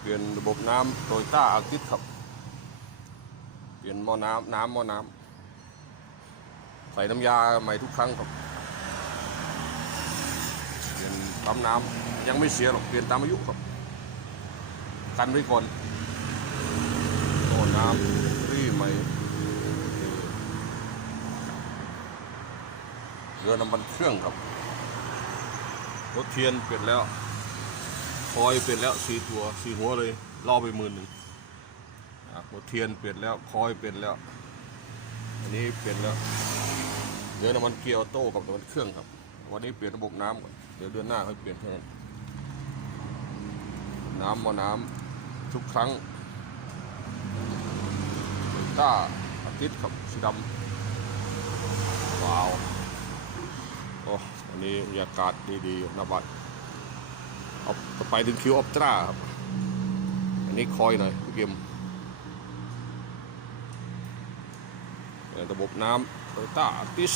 เปลี่ยนระบบน้ำโตโยต้าอาร์ติสครับ เปลี่ยนหม้อน้ำน้ำหม้อน้ำใส่น้ำยาใหม่ทุกครั้งครับเปลี่ยนปั๊มน้ำยังไม่เสียหรอกเปลี่ยนตามอายุครับ กันไว้ก่อนโอ้น้ำรีใหม่เรือน้ำมันเครื่องครับรถเทียนเปลี่ยนแล้ว คอยเปลี่ยนแล้วสี่ตัวสี่หัวเลยล่อไปหมื่นหนึ่งอะรถเทียนเปลี่ยนแล้วคอยเปลี่ยนแล้ว อันนี้เปลี่ยนแล้วเดี๋ยวน้ำมันเกียร์ออโต้กับน้ำมันเครื่องครับ วันนี้เปลี่ยนระบบน้ำก่อนเดี๋ยวเดือนหน้าค่อยเปลี่ยนแค่นั้นน้ำมอน้ำทุกครั้งต้าอาทิตย์ครับสีดำว้าวโอ้อันนี้บรรยากาศดีๆอยู่หนาบัตรเอา ไปถึงคิวออฟตราครับ อันนี้คอยหน่อยพี่เกมระบบน้ำโตต้าติส